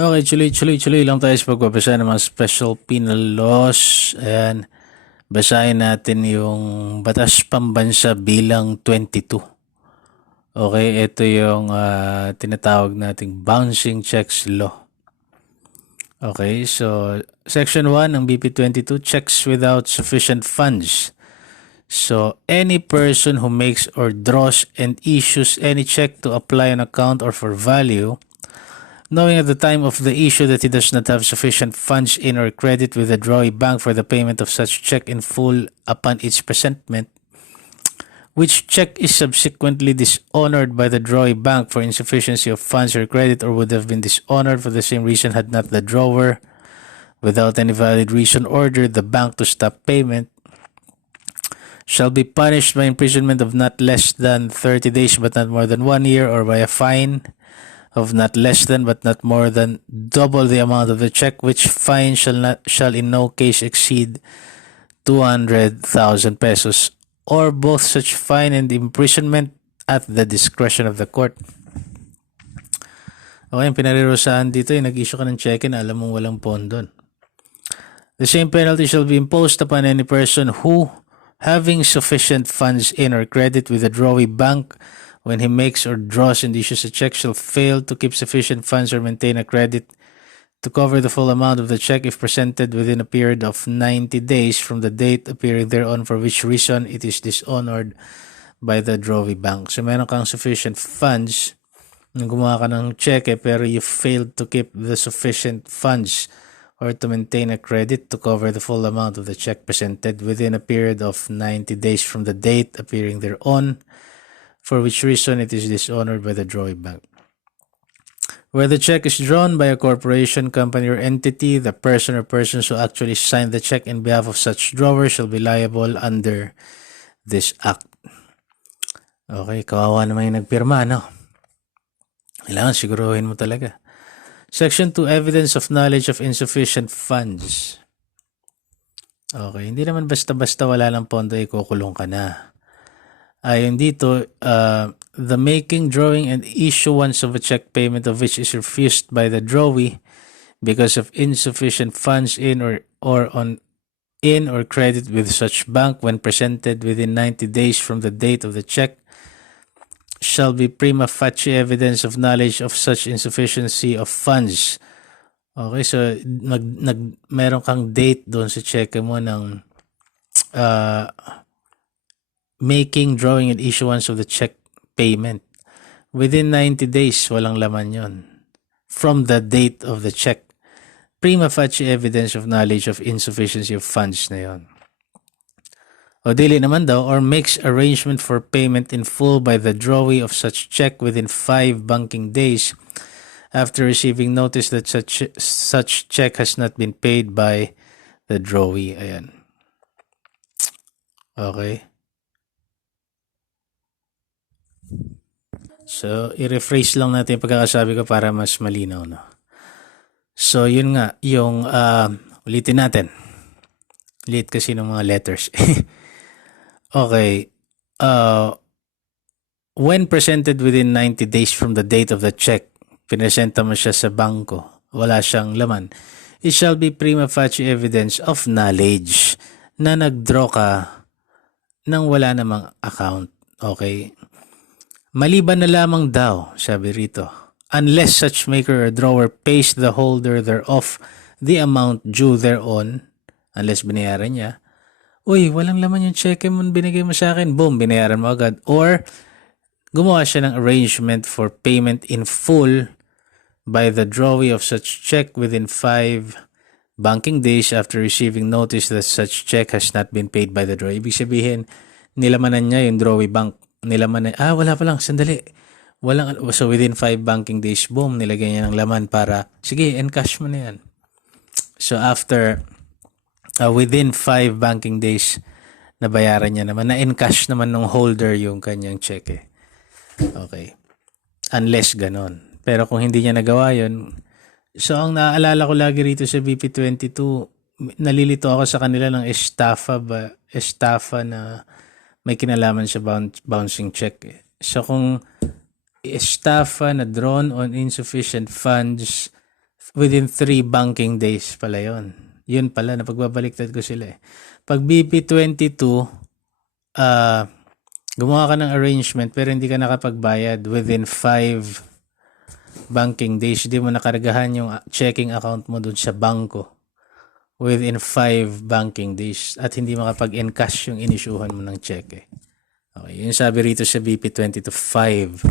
Okay, tuloy lang tayo sa pagbabasa ng mga special penal laws. Ayan, basahin natin yung Batas Pambansa bilang 22. Okay, ito yung tinatawag nating bouncing checks law. Okay, so Section 1 ng BP22, checks without sufficient funds. So, any person who makes or draws and issues any check to apply an account or for value, knowing at the time of the issue that he does not have sufficient funds in or credit with the drawee bank for the payment of such check in full upon its presentment, which check is subsequently dishonored by the drawee bank for insufficiency of funds or credit, or would have been dishonored for the same reason had not the drawer, without any valid reason, ordered the bank to stop payment, shall be punished by imprisonment of not less than 30 days but not more than 1 year, or by a fine of not less than but not more than double the amount of the check, which fine shall in no case exceed 200,000 pesos, or both such fine and imprisonment at the discretion of the court. Okay, yung pinarirusahan dito, yung nag-issue ka ng cheque na alam mong walang pondo. The same penalty shall be imposed upon any person who, having sufficient funds in or credit with the drawee bank when he makes or draws and issues a check, shall fail to keep sufficient funds or maintain a credit to cover the full amount of the check if presented within a period of 90 days from the date appearing thereon, for which reason it is dishonored by the drawee bank. So meron kang sufficient funds, gumawa ka ng check pero you failed to keep the sufficient funds or to maintain a credit to cover the full amount of the check presented within a period of 90 days from the date appearing thereon, for which reason it is dishonored by the drawee bank. Where the check is drawn by a corporation, company, or entity, the person or persons who actually signed the check in behalf of such drawer shall be liable under this act. Okay, kawawa naman yung nagpirma, no? Kailangan siguruhin mo talaga. Section 2, evidence of knowledge of insufficient funds. Okay, hindi naman basta-basta wala ng pondo, ikukulong ka na. Ayon dito, the making, drawing, and issuance of a check payment of which is refused by the drawee because of insufficient funds in or credit with such bank when presented within 90 days from the date of the check shall be prima facie evidence of knowledge of such insufficiency of funds. Okay, so meron kang date doon sa check mo ng making, drawing, and issuance of the check payment. Within 90 days, walang laman yon. From the date of the check. Prima facie evidence of knowledge of insufficiency of funds na yon. O dili naman daw, or makes arrangement for payment in full by the drawee of such check within 5 banking days after receiving notice that such check has not been paid by the drawee. Ayan. Okay. So, i-rephrase lang natin yung pagkakasabi ko para mas malinaw, no? So, yun nga, yung ulitin natin. Ulit kasi ng mga letters. Okay. When presented within 90 days from the date of the check, pinesenta mo siya sa bangko, wala siyang laman, it shall be prima facie evidence of knowledge na nag-draw ka nang wala namang account. Okay. Maliban na lamang daw, sabi rito, unless such maker or drawer pays the holder thereof the amount due thereon, unless binayaran niya, uy, walang laman yung cheque mo, binigay mo sa akin, boom, binayaran mo agad. Or, gumawa siya ng arrangement for payment in full by the drawee of such check within 5 banking days after receiving notice that such check has not been paid by the drawee. Ibig sabihin, nilamanan niya yung drawee bank. Nilamanan, wala pa lang, sandali. So within 5 banking days, boom, nilagay niya ng laman para, sige, encash mo na yan. So after, within 5 banking days, nabayaran niya naman, na-encash naman ng holder yung kanyang cheque. Okay. Unless ganon. Pero kung hindi niya nagawa yun, so ang naaalala ko lagi rito sa BP22, nalilito ako sa kanila ng ESTAFA na may kinalaman sa bouncing check. So kung ESTAFA na drawn on insufficient funds within 3 banking days pala yon. Yun pala, napagbabaliktad ko sila eh. Pag BP22, gumawa ka ng arrangement pero hindi ka nakapagbayad within 5 banking days, hindi mo nakaragahan yung checking account mo dun sa bangko within 5 banking days at hindi makapag-encash yung inisyuhan mo ng cheque. Okay, yun sabi rito sa BP22, 5.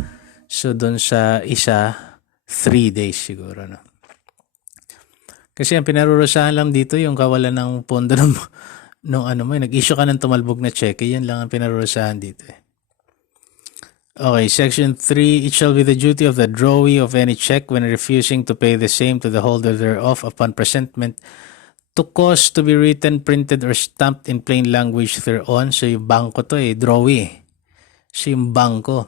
So, dun sa isa, 3 days siguro, no? Kasi ang pinarurusahan lang dito yung kawalan ng pondo nung ano mo, nag-issue ka ng tumalbog na cheque, yan lang ang pinarurusahan dito eh. Okay, Section 3, it shall be the duty of the drawee of any check when refusing to pay the same to the holder thereof upon presentment to cause to be written, printed, or stamped in plain language thereon. So yung bangko to eh, drawee. So yung bangko.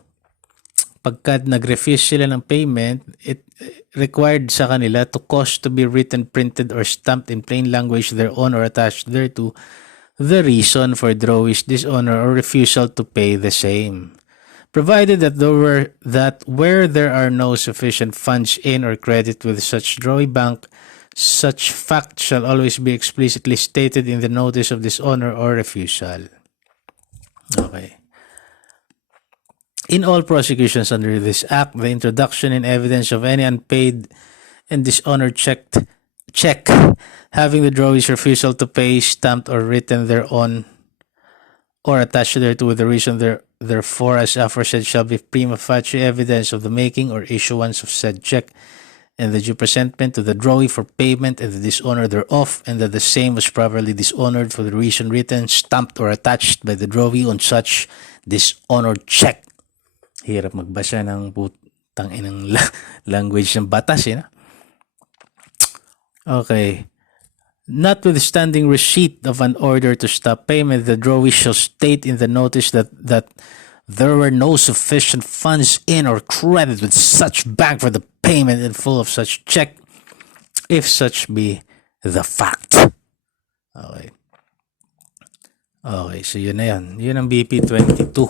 Pagka nag-refuse sila ng payment, it required sa kanila to cause to be written, printed, or stamped in plain language thereon or attached thereto the reason for drawee's dishonor or refusal to pay the same. Provided that where there are no sufficient funds in or credit with such drawee bank, such fact shall always be explicitly stated in the notice of dishonor or refusal. Okay. In all prosecutions under this act, the introduction in evidence of any unpaid and dishonored check having the drawee's refusal to pay stamped or written thereon or attached thereto with the reason therefore as aforesaid shall be prima facie evidence of the making or issuance of said check and the due presentment to the drawee for payment and the dishonor thereof, and that the same was properly dishonored for the reason written, stamped, or attached by the drawee on such dishonored check. Hirap magbasa ng putang inang language ng batas, eh, na? Okay. Notwithstanding receipt of an order to stop payment, the drawee shall state in the notice that there were no sufficient funds in or credit with such bank for the payment in full of such check, if such be the fact. Okay. Okay, so yun na yan. Yun ang BP22.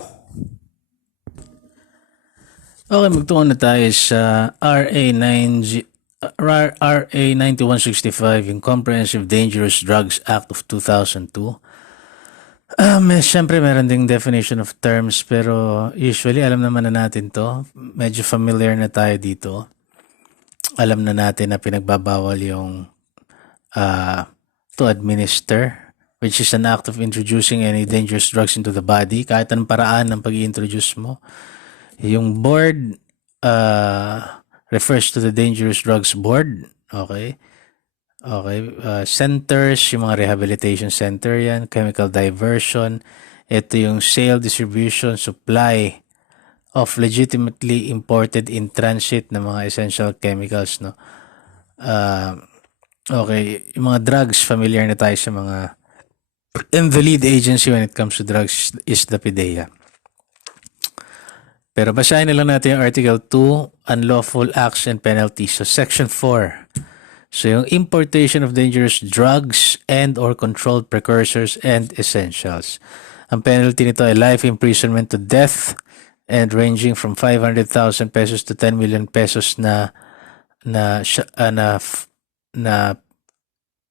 Okay, magtungo na tayo sa RA9165, yung Comprehensive Dangerous Drugs Act of 2002. Siyempre meron ding definition of terms pero usually alam naman na natin to. Medyo familiar na tayo dito. Alam na natin na pinagbabawal yung to administer, which is an act of introducing any dangerous drugs into the body, kahit anong paraan ng pag-i-introduce mo. Yung board refers to the Dangerous Drugs Board. Okay. Okay. Centers, yung mga rehabilitation center yan. Chemical diversion. Ito yung sale, distribution, supply of legitimately imported in transit na mga essential chemicals. No? Okay. Yung mga drugs, familiar na tayo sa mga... And the lead agency when it comes to drugs is the PDEA. Pero basahin na lang natin yung Article 2, Unlawful Acts and Penalties. So, Section 4. So, yung importation of dangerous drugs and or controlled precursors and essentials. Ang penalty nito ay life imprisonment to death and ranging from 500,000 pesos to 10 million pesos na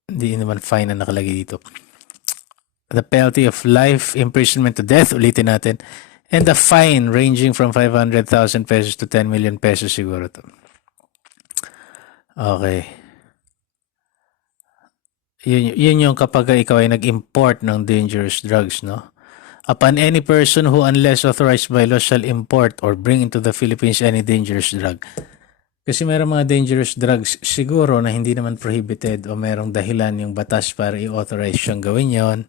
hindi naman fine na nakalagay dito. The penalty of life imprisonment to death, ulitin natin. And the fine ranging from 500,000 pesos to 10 million pesos siguro to. Okay. Yun yung kapag ikaw ay nag-import ng dangerous drugs, no? Upon any person who unless authorized by law shall import or bring into the Philippines any dangerous drug. Kasi mayroong mga dangerous drugs siguro na hindi naman prohibited o mayroong dahilan yung batas para i-authorize siyang gawin yon.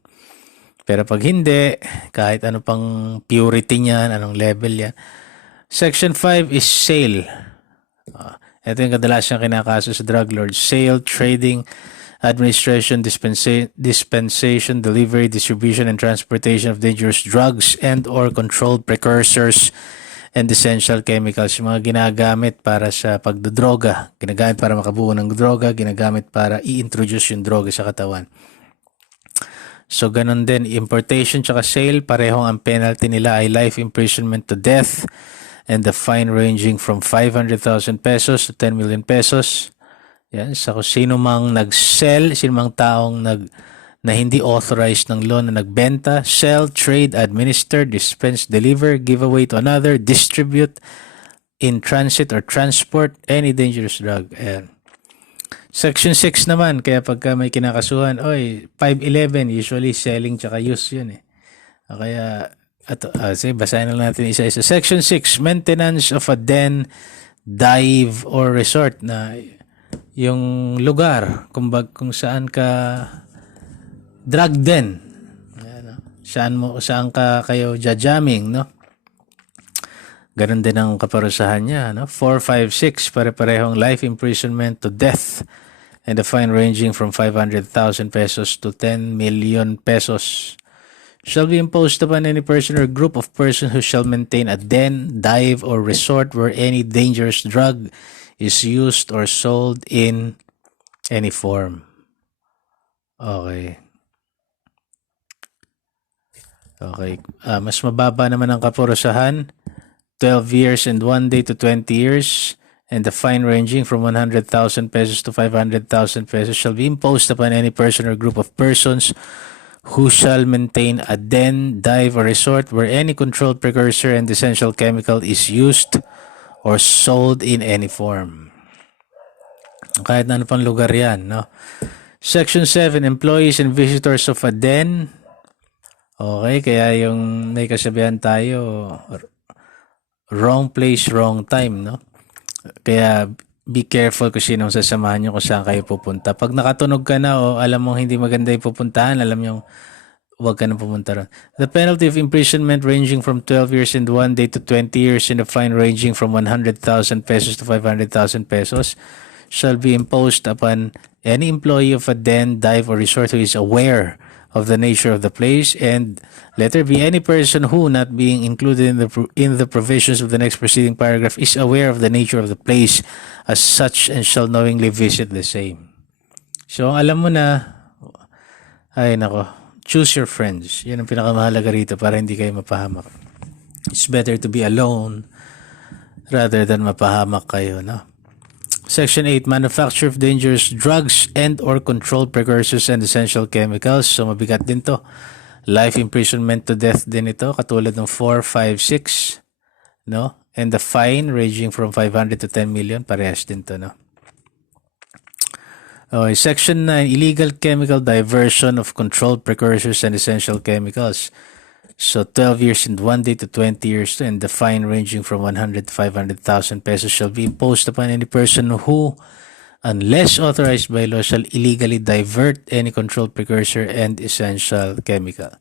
Pero pag hindi, kahit ano pang purity niyan, anong level yan. Section 5 is sale. Ito yung kadalasan kinakaso sa drug lords. Sale, trading, administration, dispensation, delivery, distribution, and transportation of dangerous drugs and or controlled precursors and essential chemicals. Yung mga ginagamit para sa pagdodroga. Ginagamit para makabuo ng droga. Ginagamit para i-introduce yung droga sa katawan. So, ganun din, importation tsaka sale, parehong ang penalty nila ay life imprisonment to death and the fine ranging from 500,000 pesos to 10 million pesos. Yan, sa kung sino mang nag-sell, sino mang taong na hindi authorized ng law na nagbenta, sell, trade, administer, dispense, deliver, give away to another, distribute, in transit or transport, any dangerous drug. Ayan. Section 6 naman, kaya pagka may kinakasuhan, 511, usually selling tsaka use yun eh. Kaya, sige, basahin na natin isa-isa. Section 6, maintenance of a den, dive, or resort na yung lugar kung saan ka drug den. Ayan, saan ka kayo jamming, no? Ganon din ang kaparusahan niya, no? 4, 5, 6, pare-parehong life imprisonment to death and a fine ranging from 500,000 pesos to 10 million pesos shall be imposed upon any person or group of persons who shall maintain a den, dive, or resort where any dangerous drug is used or sold in any form. Okay. Mas mababa naman ang kaparusahan, 12 years and 1 day to 20 years, and the fine ranging from 100,000 pesos to 500,000 pesos shall be imposed upon any person or group of persons who shall maintain a den, dive, or resort where any controlled precursor and essential chemical is used or sold in any form. Kahit na ano pang lugar yan, no? Section 7, employees and visitors of a den. Okay, kaya yung may kasabihan tayo, wrong place, wrong time, no? Kaya be careful kung sinong sasamahan nyo kung saan kayo pupunta. Pag nakatunog ka na o alam mong hindi maganda yung pupuntahan, alam nyo, huwag ka na pumunta ron. The penalty of imprisonment ranging from 12 years and 1 day to 20 years and a fine ranging from 100,000 pesos to 500,000 pesos shall be imposed upon any employee of a den, dive, or resort who is aware of the nature of the place, and letter B, any person who, not being included in the provisions of the next preceding paragraph, is aware of the nature of the place as such and shall knowingly visit the same. So, alam mo na, ay nako, choose your friends. Yan ang pinakamahalaga rito para hindi kayo mapahamak. It's better to be alone rather than mapahamak kayo, no? Section 8, manufacture of dangerous drugs and or controlled precursors and essential chemicals. So, mabigat din to. Life imprisonment to death din ito, katulad ng 4, 5, 6, no? And the fine ranging from 500 to 10 million, parehas din to, no? Okay, Section 9, illegal chemical diversion of controlled precursors and essential chemicals. So 12 years and 1 day to 20 years, and the fine ranging from 100 to 500,000 pesos shall be imposed upon any person who, unless authorized by law, shall illegally divert any controlled precursor and essential chemical.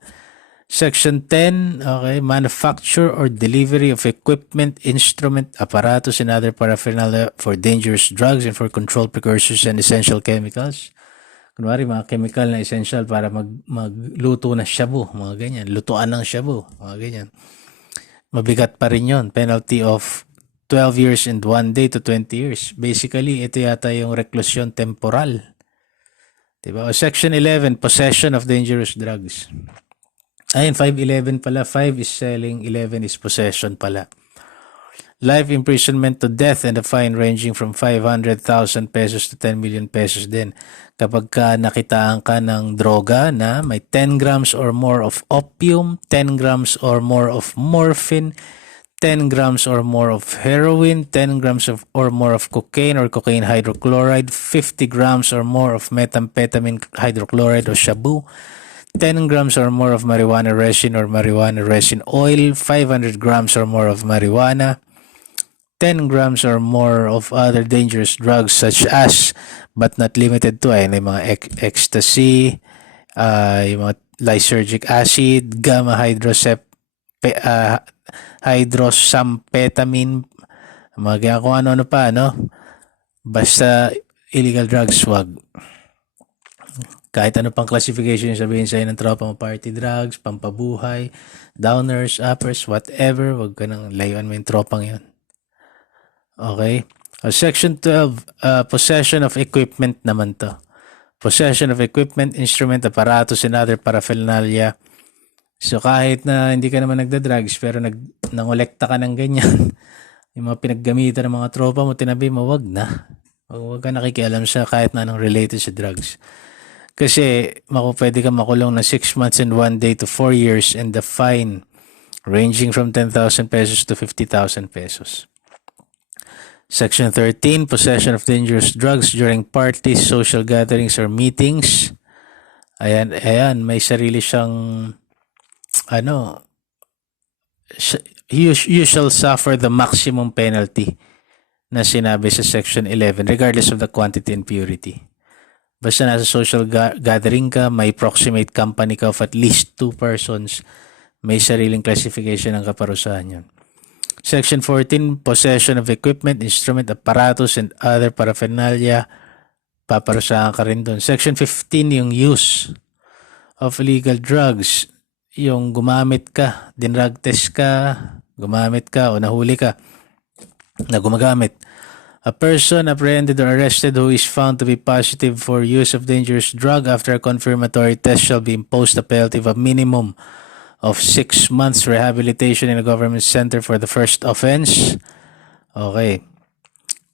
Section 10, okay, manufacture or delivery of equipment, instrument, apparatus, and other paraphernalia for dangerous drugs and for controlled precursors and essential chemicals. Kunwari, mga chemical na essential para magluto na shabu, mga ganyan. Lutuan ng shabu, mga ganyan. Mabigat pa rin yun. Penalty of 12 years and 1 day to 20 years. Basically, ito yata yung reclusion temporal. Diba? O Section 11, possession of dangerous drugs. Ayun, 511 pala. 5 is selling, 11 is possession pala. Life imprisonment to death and a fine ranging from 500,000 pesos to 10 million pesos din. Kapag ka nakitaan ka ng droga na may 10 grams or more of opium, 10 grams or more of morphine, 10 grams or more of heroin, 10 grams or more of cocaine or cocaine hydrochloride, 50 grams or more of methamphetamine hydrochloride or shabu, 10 grams or more of marijuana resin or marijuana resin oil, 500 grams or more of marijuana, 10 grams or more of other dangerous drugs such as, but not limited to, yung mga ecstasy, yung mga lysergic acid, gamma hydrosamphetamine, mga kung ano-ano pa, no? Basta illegal drugs, wag. Kahit ano pang classification sabihin sa'yo ng tropa mo, party drugs, pampabuhay, downers, uppers, whatever, wag ka nang layuan mo yung tropang yun. Okay? Section 12, possession of equipment naman to. Possession of equipment, instrument, apparatus, and other paraphernalia. So kahit na hindi ka naman nagda-drugs pero nangolekta ka ng ganyan, yung mga pinaggamitan ng mga tropa mo, tinabi mo, wag na. Huwag ka nakikialam sa kahit na anong related sa drugs. Kasi pwede ka makulong na 6 months and 1 day to 4 years and the fine ranging from 10,000 pesos to 50,000 pesos. Section 13, possession of dangerous drugs during parties, social gatherings, or meetings. Ayan, may sarili siyang, you shall suffer the maximum penalty na sinabi sa Section 11, regardless of the quantity and purity. Basta nasa social gathering ka, may proximate company ka of at least 2 persons, may sariling classification ng kaparusahan yun. Section 14, possession of equipment, instrument, apparatus, and other paraphernalia, paparusahan ka rin doon. Section 15, yung use of illegal drugs, yung gumamit ka, dinrug test ka, gumamit ka o nahuli ka na gumagamit. A person apprehended or arrested who is found to be positive for use of dangerous drug after a confirmatory test shall be imposed a penalty of a minimum of 6 months rehabilitation in a government center for the first offense. Okay.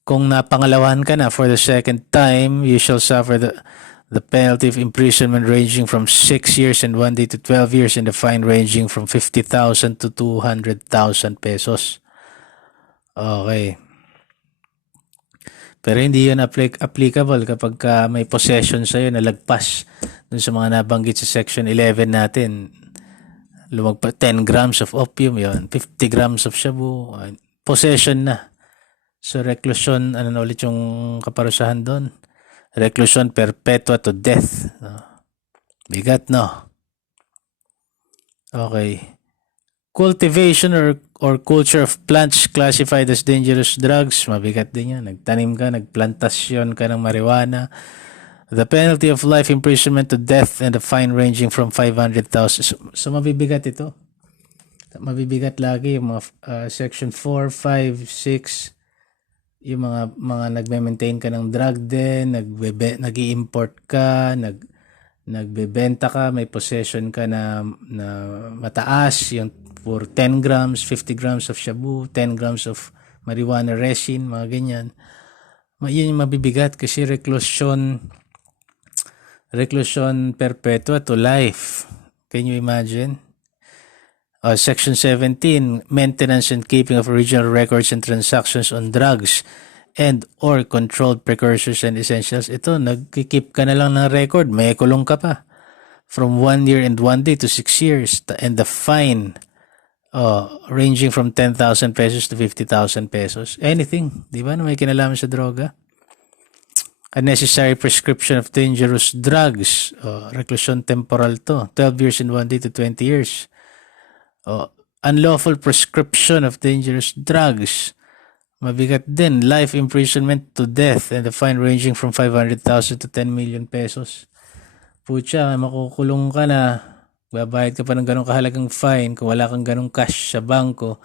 Kung napangalawahan ka na for the second time, you shall suffer the penalty of imprisonment ranging from 6 years and 1 day to 12 years and the fine ranging from 50,000 to 200,000 pesos. Okay. Pero hindi yun applicable kapag may possession sa'yo na lagpas dun sa mga nabanggit sa Section 11 natin. Lumagpas 10 grams of opium yun, 50 grams of shabu, possession na. So reclusion, ano na ulit yung kaparusahan doon? Reclusion perpetua to death. Bigat, no? Okay. Cultivation or culture of plants classified as dangerous drugs, mabigat din yan. Nagtanim ka, nagplantasyon ka ng marijuana. The penalty of life imprisonment to death and the fine ranging from 500,000. So mabibigat ito. Mabibigat lagi yung mga section 4, 5, 6, yung mga nagme-maintain ka ng drug din, nag-i-import ka, nagbebenta ka, may possession ka na mataas, yung for 10 grams, 50 grams of shabu, 10 grams of marijuana resin, mga ganyan. Yun yung mabibigat kasi reclusion perpetua to life. Can you imagine? Section 17, maintenance and keeping of original records and transactions on drugs and or controlled precursors and essentials. Ito, nagkikip ka na lang ng record, may kulong ka pa. From 1 year and 1 day to 6 years. And the fine ranging from 10,000 pesos to 50,000 pesos. Anything, di ba, na may kinalaman sa droga? Unnecessary prescription of dangerous drugs. Reclusion temporal to. 12 years and 1 day to 20 years. Unlawful prescription of dangerous drugs. Mabigat din. Life imprisonment to death and the fine ranging from 500,000 to 10 million pesos. Pucha, makukulong ka na. Babayad ka pa ng ganong kahalagang fine. Kung wala kang ganong cash sa bangko,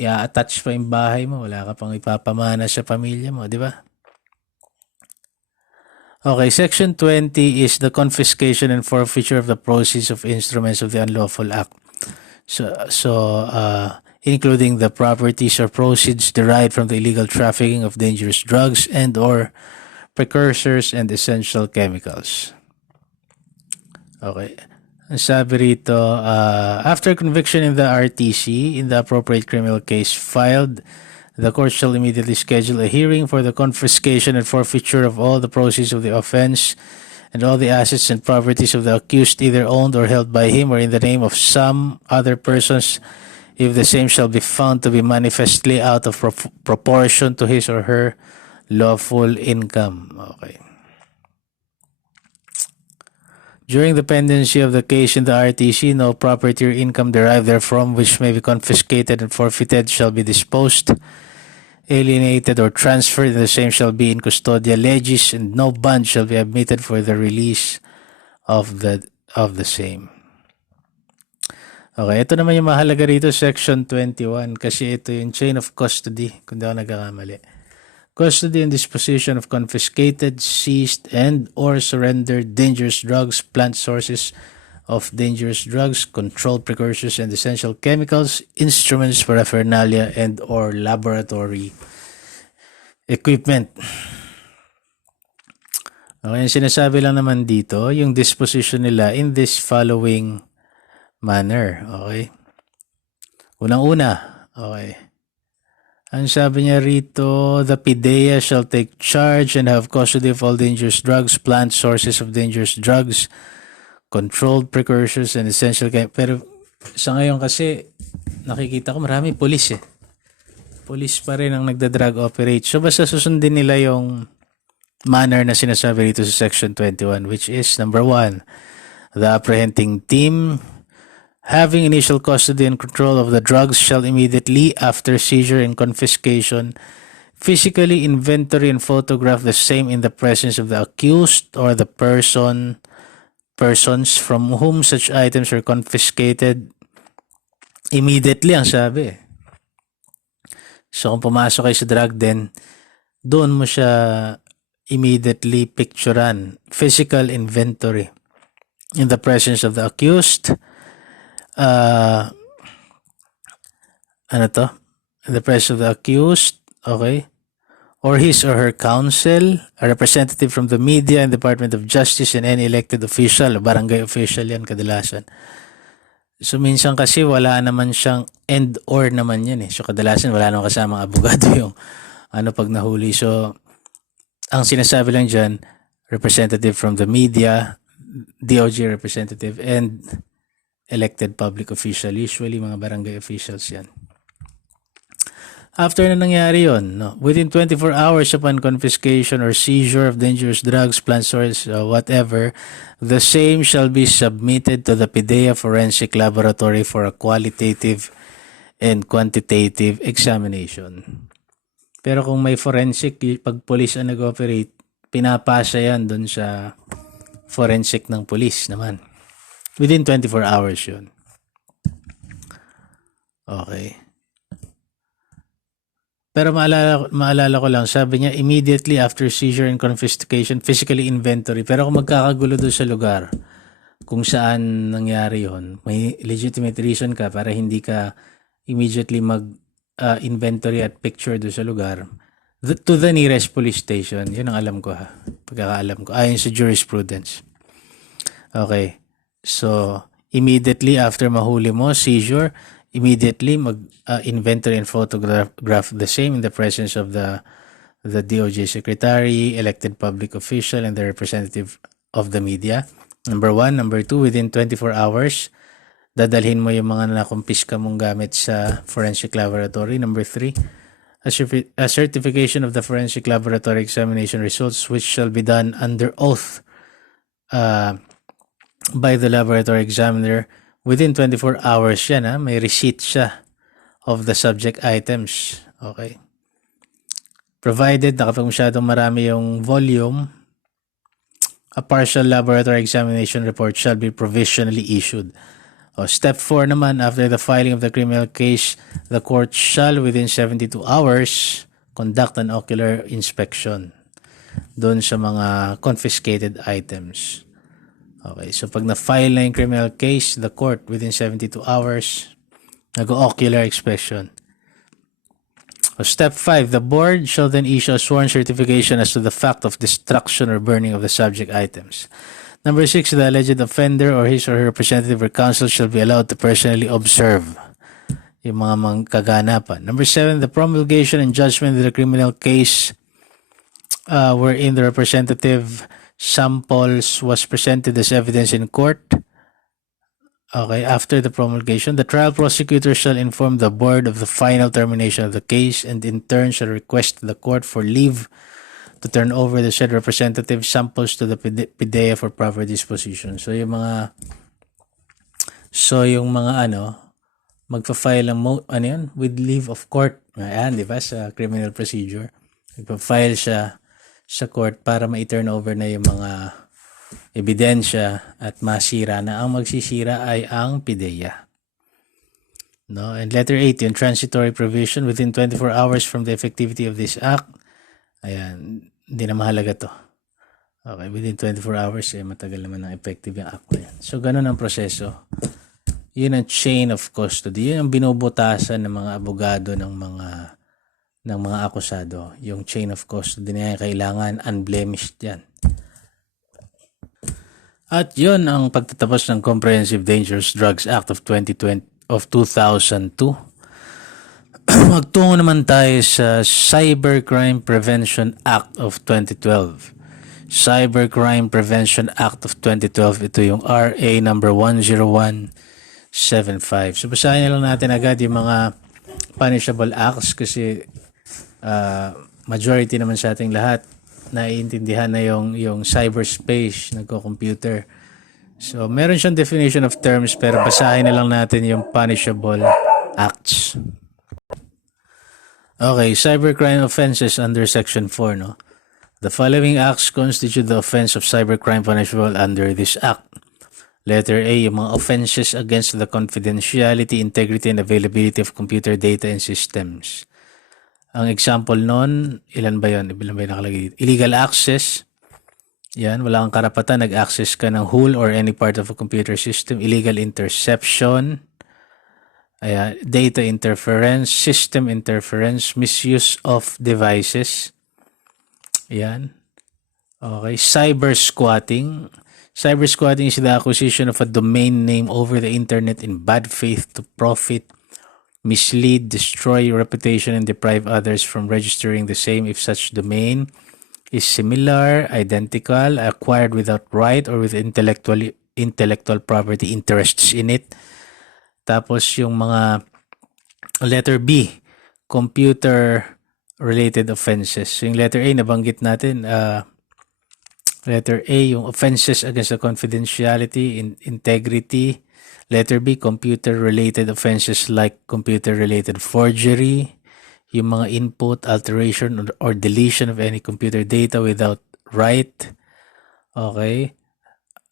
i-attach pa yung bahay mo. Wala ka pang ipapamana sa pamilya mo, di ba? Okay, Section 20 is the confiscation and forfeiture of the proceeds of instruments of the unlawful act. So including the properties or proceeds derived from the illegal trafficking of dangerous drugs and or precursors and essential chemicals. Okay. Sabi rito, after conviction in the RTC, in the appropriate criminal case filed, the court shall immediately schedule a hearing for the confiscation and forfeiture of all the proceeds of the offense and all the assets and properties of the accused either owned or held by him or in the name of some other persons if the same shall be found to be manifestly out of proportion to his or her lawful income. Okay. During the pendency of the case in the RTC, no property or income derived therefrom which may be confiscated and forfeited shall be disposed, alienated, or transferred, and the same shall be in custodia legis, and no bond shall be admitted for the release of the same. Okay, ito naman yung mahalaga rito, Section 21, kasi ito yung chain of custody, kung di ako nagkakamali. Custody and disposition of confiscated, seized, and or surrendered dangerous drugs, plant sources of dangerous drugs, controlled precursors and essential chemicals, instruments, paraphernalia, and or laboratory equipment. Okay, yung sinasabi lang naman dito, yung disposition nila in this following manner. Okay. Unang-una. Okay. Ang sabi niya rito, the PIDEA shall take charge and have custody of all dangerous drugs, plant sources of dangerous drugs, controlled precursors, and essential. Pero sa ngayon kasi, nakikita ko marami police eh. Police pa rin ang nagda-drug operate. So basta susundin nila yung manner na sinasabi dito sa Section 21, which is number 1, the apprehending team having initial custody and control of the drugs shall immediately after seizure and confiscation physically inventory and photograph the same in the presence of the accused or the persons from whom such items are confiscated immediately ang sabi. So kung pumasok kayo sa drug den, doon mo siya immediately picturean, physical inventory in the presence of the accused, in the presence of the accused, okay, or his or her counsel, a representative from the media and Department of Justice, and any elected official, barangay official yan kadalasan. So minsan kasi wala naman siyang and or naman yan eh. So kadalasan wala naman kasamang abogado yung pag nahuli. So ang sinasabi lang dyan, representative from the media, DOJ representative, and elected public official. Usually, mga barangay officials yan. After na nangyari yun, within 24 hours upon confiscation or seizure of dangerous drugs, plant source, whatever, the same shall be submitted to the PIDEA Forensic Laboratory for a qualitative and quantitative examination. Pero kung may forensic, pag police ang nag-operate, pinapasa yan dun sa forensic ng police naman. Within 24 hours yun. Okay. Pero maalala ko lang, sabi niya, immediately after seizure and confiscation, physically inventory. Pero kung magkakagulo doon sa lugar, kung saan nangyari yon, may legitimate reason ka para hindi ka immediately inventory at picture doon sa lugar, to the nearest police station. Yun ang alam ko ha. Pagkakaalam ko. Ayon sa jurisprudence. Okay. So, immediately after mahuli mo, seizure, immediately mag-inventory and photograph the same in the presence of the DOJ secretary, elected public official, and the representative of the media. Number 1. Number 2, within 24 hours, dadalhin mo yung mga nakumpiska mong gamit sa forensic laboratory. Number 3, a certification of the forensic laboratory examination results which shall be done under oath by the laboratory examiner within 24 hours yan may receipt siya of the subject items. Okay. Provided na kapag masyadong marami yung volume, a partial laboratory examination report shall be provisionally issued. Step 4 naman, after the filing of the criminal case, the court shall within 72 hours conduct an ocular inspection doon sa mga confiscated items. Okay, so pag na-file na yung criminal case, the court within 72 hours nag-ocular inspection. Step 5, the board shall then issue a sworn certification as to the fact of destruction or burning of the subject items. Number 6, the alleged offender or his or her representative or counsel shall be allowed to personally observe yung mga kaganapan. Number 7, the promulgation and judgment of the criminal case wherein the representative samples was presented as evidence in court. Okay, after the promulgation, the trial prosecutor shall inform the board of the final termination of the case and in turn shall request the court for leave to turn over the said representative samples to the PIDEA for proper disposition. So yung mga magpa-file ng with leave of court. Ayan, di ba, sa criminal procedure. Magpa-file siya sa court para ma-turn over na yung mga ebidensya at masira na. Ang magsisira ay ang PIDEA. No? And letter 8, yung transitory provision within 24 hours from the effectivity of this act. Ayan, hindi na mahalaga to. Okay, within 24 hours, matagal naman ang effective yung act na yan. So, ganun ang proseso. Yun ang chain of custody. Yun ang binubutasan ng mga abogado ng mga akusado. Yung chain of custody na yan, kailangan unblemished yan. At yun ang pagtatapos ng Comprehensive Dangerous Drugs Act of 2002. Magtungo naman tayo sa Cybercrime Prevention Act of 2012. Cybercrime Prevention Act of 2012, ito yung RA number 10175. So basahin na lang natin agad yung mga punishable acts kasi majority naman sa ating lahat naiintindihan na yung cyberspace, nagko-computer. So meron siyang definition of terms pero basahin na lang natin yung punishable acts. Okay, cybercrime offenses under Section 4, no? The following acts constitute the offense of cybercrime punishable under this act. Letter A, yung mga offenses against the confidentiality, integrity, and availability of computer data and systems. Ang example nun, ilan ba yun? Ilan ba yun nakalagay dito? Illegal access. Yan, wala kang karapatan, nag-access ka ng whole or any part of a computer system. Illegal interception. Ayan, data interference, system interference, misuse of devices. Ayan. Okay, cyber squatting. Cyber squatting is the acquisition of a domain name over the internet in bad faith to profit, mislead, destroy your reputation, and deprive others from registering the same if such domain is similar, identical, acquired without right, or with intellectual property interests in it. Tapos yung mga letter B, computer-related offenses. So yung letter A, nabanggit natin, letter A, yung offenses against the confidentiality, integrity. Letter B, computer-related offenses like computer-related forgery, yung mga input, alteration, or deletion of any computer data without right. Okay.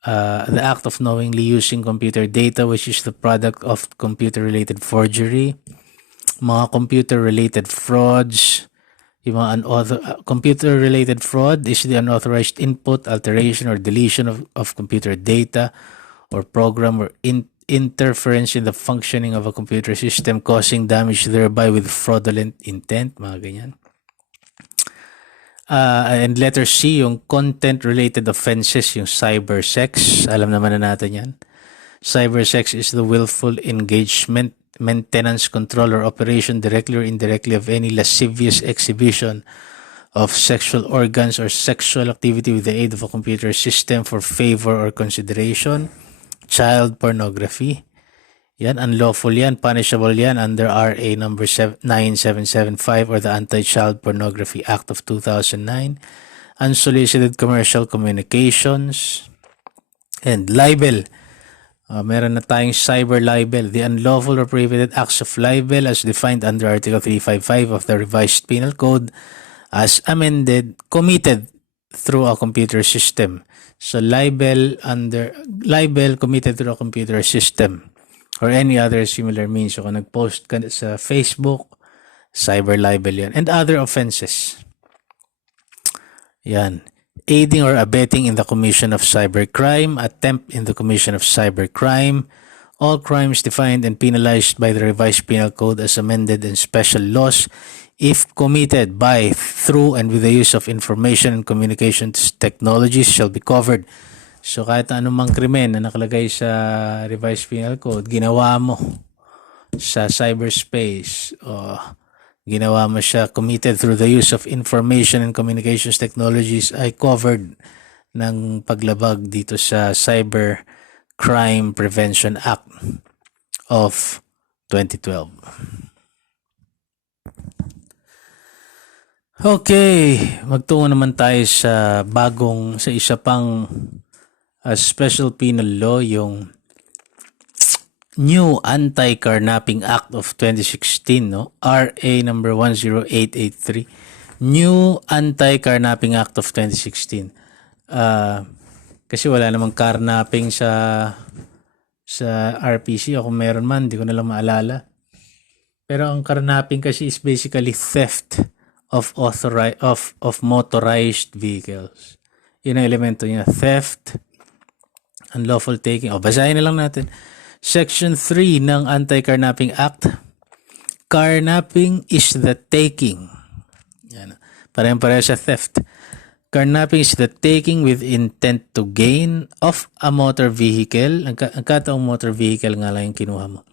The act of knowingly using computer data which is the product of computer-related forgery, mga computer-related frauds, yung mga computer-related fraud is the unauthorized input, alteration, or deletion of computer data or program or interference in the functioning of a computer system causing damage thereby with fraudulent intent, mga ganyan. And letter C, yung content-related offenses, yung cybersex. Alam naman na natin yan. Cybersex is the willful engagement, maintenance, control, or operation directly or indirectly of any lascivious exhibition of sexual organs or sexual activity with the aid of a computer system for favor or consideration. Child pornography. Yan, unlawful yan, punishable yan under RA number 9775 or the Anti-Child Pornography Act of 2009. Unsolicited commercial communications. And libel. Meron na tayong cyber libel. The unlawful or prohibited acts of libel as defined under Article 355 of the Revised Penal Code as amended, committed through a computer system. So libel committed through a computer system or any other similar means. So kung nag-post ka sa Facebook, cyber libel yan. And other offenses. Yan. Aiding or abetting in the commission of cybercrime, attempt in the commission of cybercrime, all crimes defined and penalized by the Revised Penal Code as amended and special laws if committed by, through, and with the use of information and communications technologies shall be covered. So kahit anumang krimen na nakalagay sa Revised Penal Code, ginawa mo sa cyberspace o ginawa mo siya committed through the use of information and communications technologies ay covered ng paglabag dito sa Cyber Crime Prevention Act of 2012. Okay, magtungo naman tayo sa isa pang special penal law, yung new Anti-Carnapping Act of 2016, no? RA number 10883. New Anti-Carnapping Act of 2016. Kasi wala namang carnapping sa RPC, o kung meron man, hindi ko na lang maalala. Pero ang carnapping kasi is basically theft of motorized vehicles. Yun ang elemento niya, theft, unlawful taking. Basahin na lang natin. Section 3 ng Anti-Carnapping Act. Carnapping is the taking. Yan. Pareho sa theft. Carnapping is the taking with intent to gain of a motor vehicle. Ang kataong motor vehicle nga lang yung kinuha mo.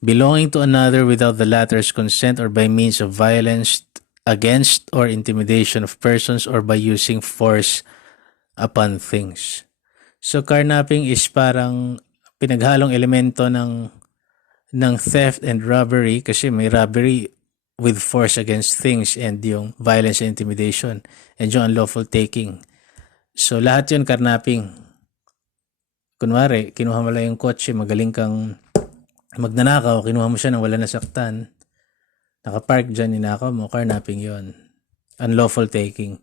Belonging to another without the latter's consent or by means of violence against or intimidation of persons or by using force upon things. So carnapping is parang pinaghalong elemento ng theft and robbery kasi may robbery with force against things and yung violence and intimidation and yung unlawful taking. So lahat yun carnapping. Kunwari, kinuha mo lang yung kotse, magaling kang magnanakaw, kinuha mo siya nang wala nasaktan, nakapark dyan, ninakaw mo, carnapping yun. Unlawful taking.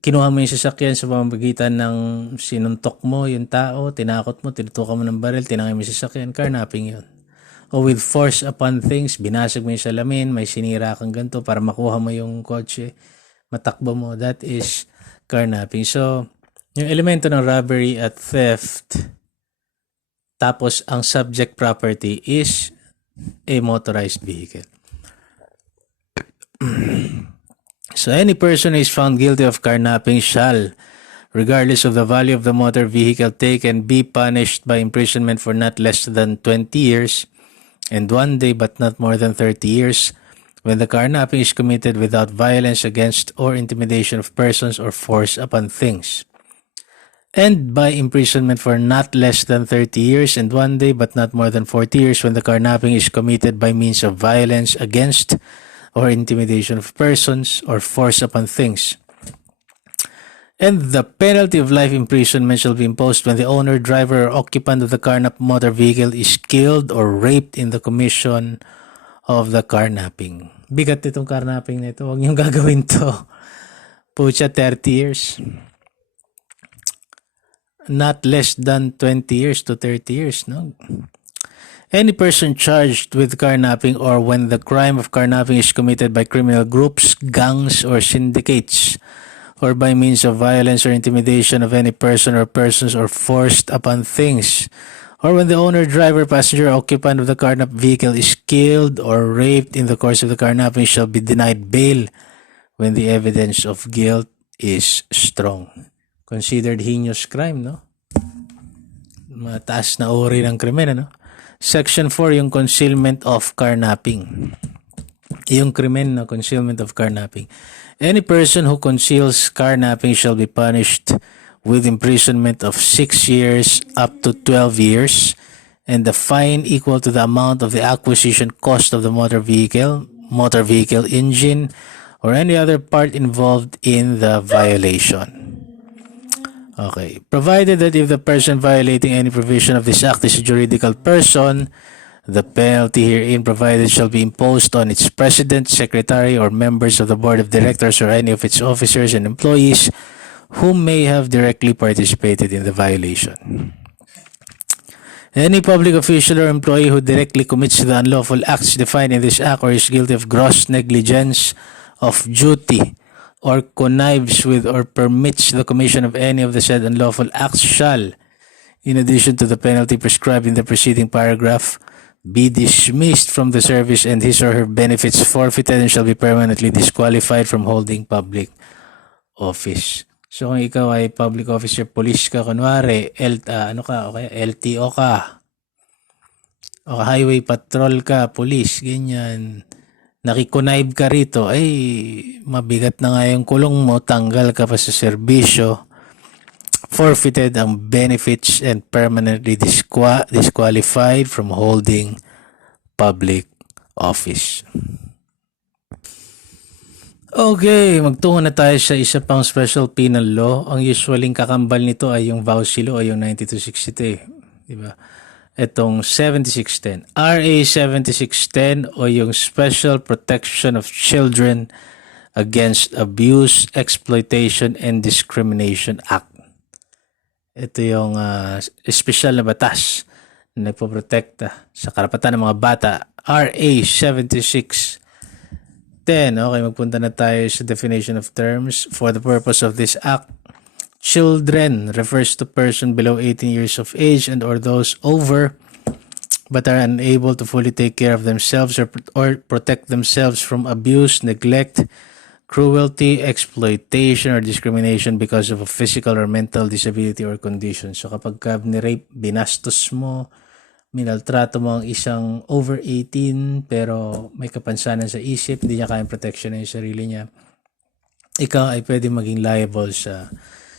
Kinuha mo yung sasakyan sa pamamagitan ng sinuntok mo yung tao, tinakot mo, tinutukan mo ng baril, tinangay mo yung sasakyan, carnapping yun. O with force upon things, binasag mo yung salamin, may sinira kang ganito para makuha mo yung kotse, matakbo mo, that is carnapping. So, yung elemento ng robbery at theft, tapos ang subject property is a motorized vehicle. So, any person who is found guilty of carnapping shall, regardless of the value of the motor vehicle taken, be punished by imprisonment for not less than 20 years and 1 day but not more than 30 years when the carnapping is committed without violence against or intimidation of persons or force upon things, and by imprisonment for not less than 30 years and 1 day but not more than 40 years when the carnapping is committed by means of violence against or intimidation of persons or force upon things. And the penalty of life imprisonment shall be imposed when the owner, driver, or occupant of the carnapped motor vehicle is killed or raped in the commission of the carnapping. Bigat itong carnapping na ito. Huwag niyong gagawin to. Pucha, 30 years. Not less than 20 years to 30 years, no? Any person charged with carnapping or when the crime of carnapping is committed by criminal groups, gangs, or syndicates, or by means of violence or intimidation of any person or persons or forced upon things, or when the owner, driver, passenger, or occupant of the carnapped vehicle is killed or raped in the course of the carnapping shall be denied bail when the evidence of guilt is strong. Considered heinous crime, no? Mataas na uri ng krimen, ano? Section 4, yung concealment of carnapping. Yung krimen na concealment of carnapping. Any person who conceals carnapping shall be punished with imprisonment of 6 years up to 12 years and the fine equal to the amount of the acquisition cost of the motor vehicle engine, or any other part involved in the violation. Okay. Provided that if the person violating any provision of this act is a juridical person, the penalty herein provided shall be imposed on its president, secretary, or members of the board of directors or any of its officers and employees who may have directly participated in the violation. Any public official or employee who directly commits the unlawful acts defined in this act or is guilty of gross negligence of duty or connives with or permits the commission of any of the said unlawful acts shall, in addition to the penalty prescribed in the preceding paragraph, be dismissed from the service and his or her benefits forfeited and shall be permanently disqualified from holding public office. So kung ikaw ay public officer, police ka, kunwari, LTO ka, o highway patrol ka, police, ganyan, nakikunive ka rito, ay mabigat na nga yung kulong mo, tanggal ka pa sa serbisyo, forfeited ang benefits and permanently disqualified from holding public office. Okay, magtungo na tayo sa isa pang special penal law. Ang usualing kakambal nito ay yung vouchy law o yung 9260, diba? Itong 7610. RA7610 o yung Special Protection of Children Against Abuse, Exploitation, and Discrimination Act. Ito yung espesyal na batas na nagpoprotekta sa karapatan ng mga bata. RA7610. Okay, magpunta na tayo sa definition of terms. For the purpose of this act, children refers to person below 18 years of age and or those over but are unable to fully take care of themselves or protect themselves from abuse, neglect, cruelty, exploitation, or discrimination because of a physical or mental disability or condition. So kapag ka ni-rape, binastos mo, minaltrato mo ang isang over 18 pero may kapansanan sa isip, hindi niya kayang protection ng sarili niya, ikaw ay pwede maging liable sa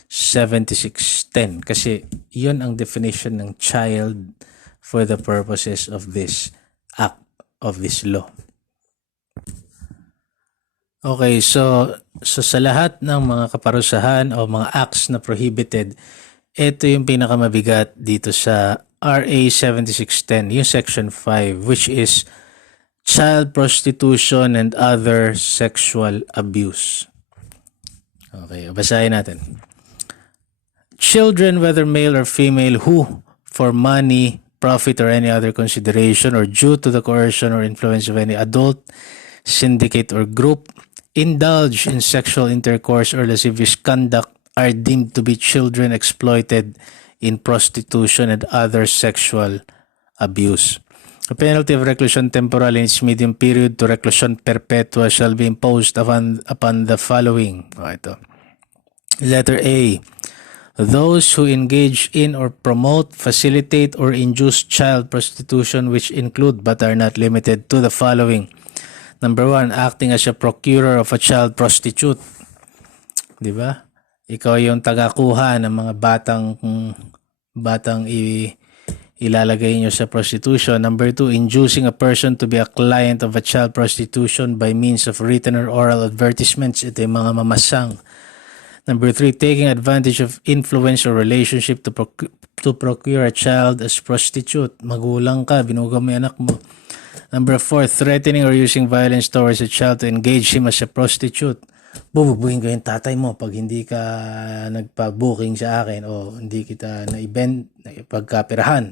7610 kasi yun ang definition ng child for the purposes of this act, of this law. Okay, so sa lahat ng mga kaparusahan o mga acts na prohibited, ito yung pinakamabigat dito sa RA7610, yung section 5, which is child prostitution and other sexual abuse. Okay, basahin natin. Children, whether male or female, who, for money, profit, or any other consideration, or due to the coercion or influence of any adult, syndicate, or group, indulge in sexual intercourse or lascivious conduct are deemed to be children exploited in prostitution and other sexual abuse. A penalty of reclusion temporal in its medium period to reclusion perpetua shall be imposed upon the following. Ito. Letter A. Those who engage in or promote, facilitate, or induce child prostitution, which include but are not limited to the following. Number 1, acting as a procurer of a child prostitute. Di ba? Ikaw yung tagakuha ng mga batang ilalagay nyo sa prostitution. Number 2, inducing a person to be a client of a child prostitution by means of written or oral advertisements. Ito yung mga mamasang. Number 3, taking advantage of influence or relationship to procure a child as prostitute. Magulang ka, binuga mo yung anak mo. Number 4, threatening or using violence towards a child to engage him as a prostitute. Bububuhin ko yung tatay mo pag hindi ka nagpa-booking sa akin o hindi kita pagkapirahan.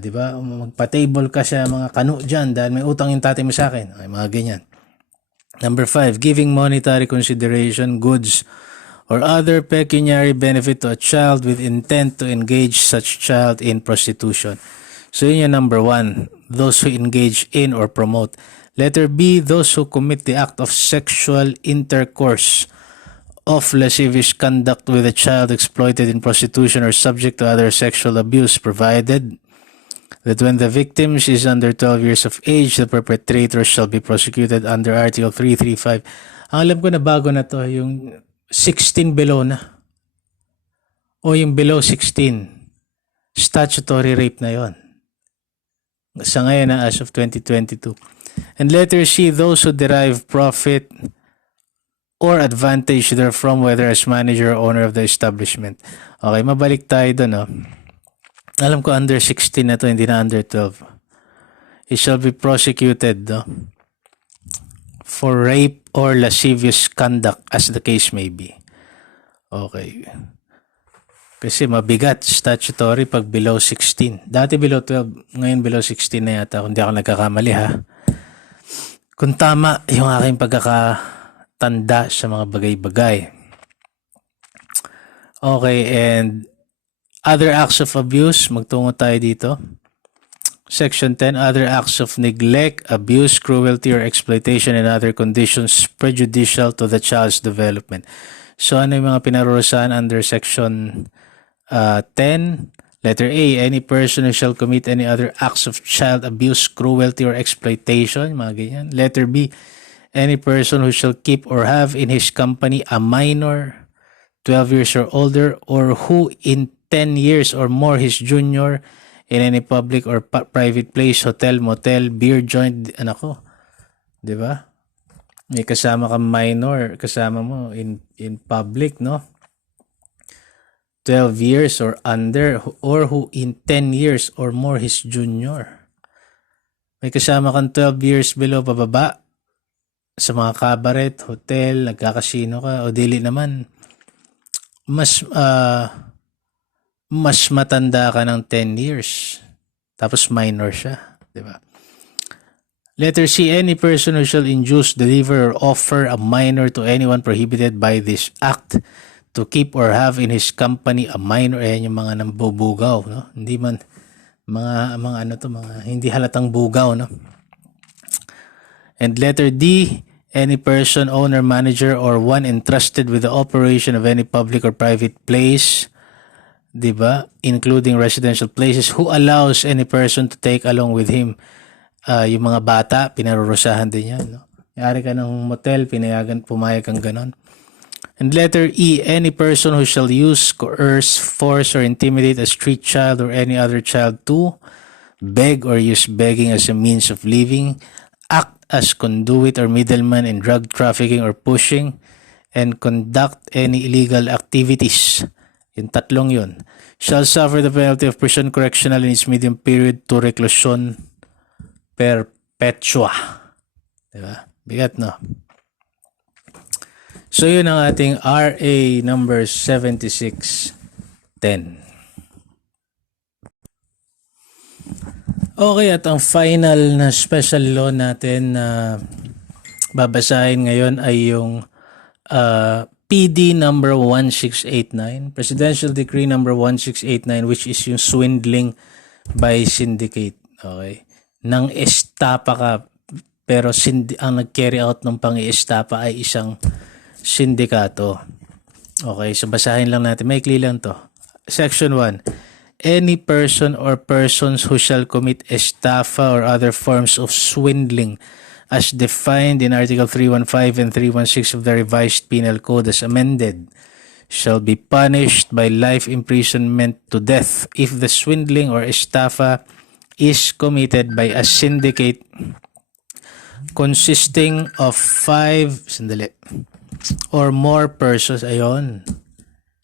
Di ba? Magpa-table ka sa mga kanu dyan dahil may utang yung tatay mo sa akin. Ay, mga ganyan. Number 5, giving monetary consideration, goods, or other pecuniary benefit to a child with intent to engage such child in prostitution. So yun yung number 1, those who engage in or promote. Letter B, those who commit the act of sexual intercourse of lascivious conduct with a child exploited in prostitution or subject to other sexual abuse, provided that when the victim is under 12 years of age, the perpetrator shall be prosecuted under Article 335. Ang alam ko na bago na to, yung 16 below na. O yung below 16. Statutory rape na yon. Sa ngayon na as of 2022. And letter C, those who derive profit or advantage therefrom, whether as manager or owner of the establishment. Okay, mabalik tayo doon. No? Alam ko under 16 na to, hindi na under 12. It shall be prosecuted for rape or lascivious conduct as the case may be. Okay. Kasi mabigat statutory pag below 16. Dati below 12, ngayon below 16 na yata kung di ako nagkakamali ha. Kung tama yung aking pagkakatanda sa mga bagay-bagay. Okay, and other acts of abuse, magtungo tayo dito. Section 10, other acts of neglect, abuse, cruelty, or exploitation and other conditions prejudicial to the child's development. So ano yung mga pinarurusahan under Section 10? Letter A, any person who shall commit any other acts of child abuse, cruelty, or exploitation, mga ganyan. Letter B, any person who shall keep or have in his company a minor, 12 years or older, or who in 10 years or more his junior in any public or private place, hotel, motel, beer joint, anak ko. Diba? May kasama kang minor, kasama mo in public, no? 12 years or under, or who in 10 years or more his junior. May kasama kang 12 years below pababa sa mga cabaret, hotel, nagkakasino ka, o dili naman, mas matanda ka ng 10 years. Tapos minor siya. Diba? Letter C, any person who shall induce, deliver, or offer a minor to anyone prohibited by this act to keep or have in his company a minor. Ayan yung mga nambubugaw, no? Hindi man mga ano to, mga hindi halatang bugaw, no? And letter D, any person, owner, manager, or one entrusted with the operation of any public or private place, diba, including residential places, who allows any person to take along with him yung mga bata, pinarurusahan din yan. No? Yari ka ng motel, pumayag kang ganon. And letter E, any person who shall use, coerce, force, or intimidate a street child or any other child to beg or use begging as a means of living, act as conduit or middleman in drug trafficking or pushing, and conduct any illegal activities. Yung tatlong yun. Shall suffer the penalty of prison correctional in its medium period to reclusion perpetua. Diba? Bigat, no? So, yun ang ating RA number 7610. Okay, at ang final na special law natin na babasahin ngayon ay yung PD number 1689, Presidential Decree number 1689, which is yung swindling by syndicate. Okay? Nang ESTAFA ka, pero ang nag-carry out ng pang-ESTAFA ay isang sindikato. Okay, so basahin lang natin. Maikli lang to. Section 1. Any person or persons who shall commit estafa or other forms of swindling as defined in Article 315 and 316 of the Revised Penal Code as amended shall be punished by life imprisonment to death if the swindling or estafa is committed by a syndicate consisting of 5 or more persons. Ayon.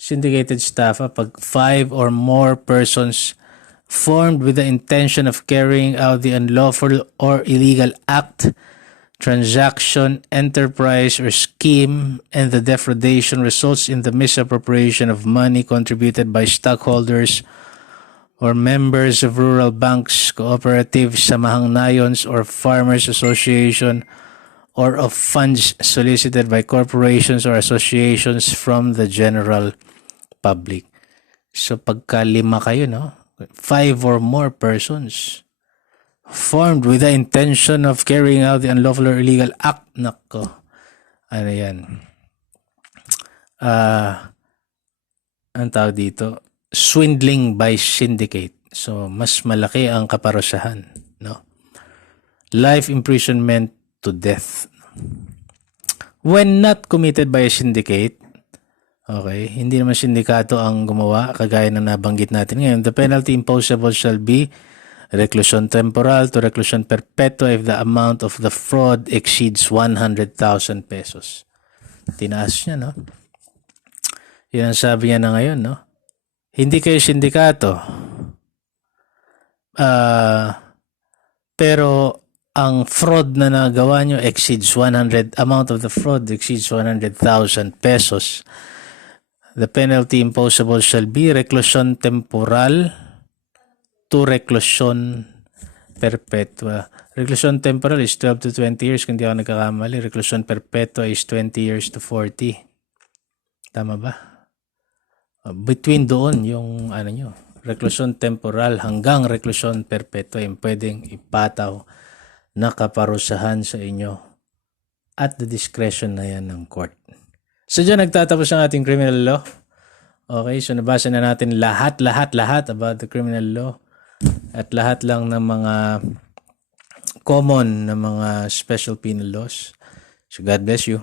Syndicated estafa pag 5 or more persons formed with the intention of carrying out the unlawful or illegal act, transaction, enterprise, or scheme, and the defraudation results in the misappropriation of money contributed by stockholders or members of rural banks, cooperatives, samahang nayons, or farmers association, or of funds solicited by corporations or associations from the general public. So pagka 5 kayo, no? 5 or more persons formed with the intention of carrying out the unlawful or illegal act. Nako. Ano yan? Ang tawag dito? Swindling by syndicate. So mas malaki ang kaparusahan, no? Life imprisonment to death. When not committed by a syndicate, okay, hindi naman sindikato ang gumawa, kagaya na nabanggit natin ngayon, the penalty imposable shall be reclusion temporal to reclusion perpetua if the amount of the fraud exceeds 100,000 pesos. Tinaas niya, no? Yan ang sabi niya na ngayon, no? Hindi kayo sindikato. Pero ang fraud na nagawa nyo exceeds amount of the fraud exceeds 100,000 pesos. The penalty imposable shall be reclusion temporal to reclusion perpetua. Reclusion temporal is 12 to 20 years kung di ako nagkakamali. Reclusion perpetua is 20 years to 40. Tama ba? Between doon yung reclusion temporal hanggang reclusion perpetua yung pwedeng ipataw na kaparusahan sa inyo at the discretion na yan ng court. So dyan nagtatapos ang ating criminal law. Okay, so nabasa na natin lahat about the criminal law at lahat lang ng mga common na mga special penal laws. So God bless you.